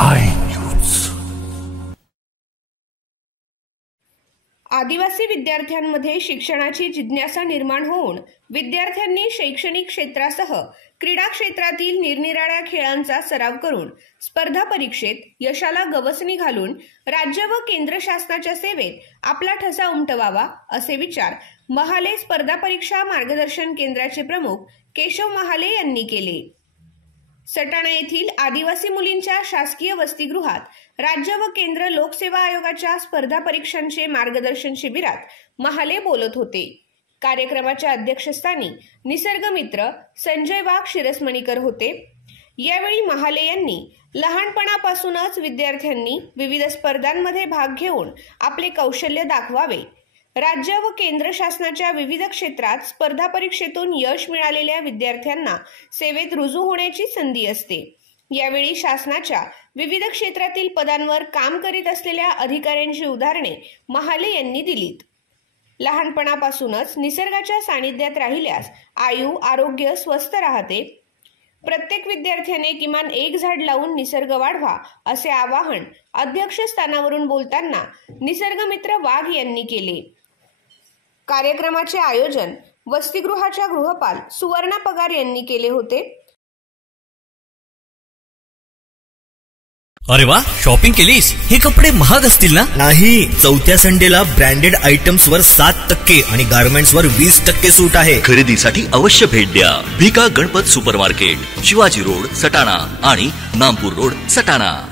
I news. आदिवासी विद्यार्थ्यांमध्ये शिक्षणाची जिज्ञासा निर्माण होऊन विद्यार्थ्यांनी शैक्षणिक क्षेत्रासह क्रीडा क्षेत्रातील निरनिराळ्या खेळांचा सराव करून स्पर्धा परीक्षेत यशाला गवसणी घालून राज्य व केंद्र शासनाच्या सेवेत आपला ठसा उमटवावा असे विचार महाले स्पर्धा परीक्षा मार्गदर्शन केंद्राचे प्रमुख केशव महाले यांनी केले. सटाणा येथील आदिवासी मुलींच्या शासकीय वसतिगृहात राज्य व केंद्र लोकसेवा आयोगाच्या स्पर्धा परीक्षांचे मार्गदर्शन शिबिरात महाले बोलत होते. कार्यक्रमाच्या अध्यक्षस्थानी निसर्गमित्र संजय वाघ शिरसमणीकर होते. यावेळी महाले यांनी लहानपणापासूनच विद्यार्थ्यांनी विविध स्पर्धांमध्ये भाग घेऊन आपले कौशल्य दाखवावे. राज्य व केंद्र शासनाच्या विविध क्षेत्रात स्पर्धा परीक्षेतून यश मिळालेल्या विद्यार्थ्यांना सेवेत रुजू होण्याची संधी असते. यावेळी शासनाच्या विविध क्षेत्रातील पदांवर काम करीत असलेल्या अधिकाऱ्यांची उदाहरणे महाले यांनी दिलीत. लहानपणापासूनच निसर्गाच्या सानिध्यात राहिल्यास आरोग्य स्वस्थ राहते. प्रत्येक विद्यार्थ्याने किमान एक झाड लावून निसर्ग वाढवा असे आवाहन अध्यक्षस्थानावरून बोलताना निसर्गमित्र वाघ यांनी केले. कार्यक्रमाचे आयोजन वसतिगृहाच्या गृहपाल सुवर्णा पगार यांनी केले होते. अरे वा, शॉपिंग केलीस? हे कपडे महाग असतील ना? नाही, चौथ्या संडेला ब्रँडेड आयटम्स वर 7% आणि गारमेंट्स वर 20% सूट आहे. खरेदीसाठी अवश्य भेट द्या. भिका गणपत सुपरमार्केट, शिवाजी रोड, सटाणा आणि नामपूर रोड, सटाणा.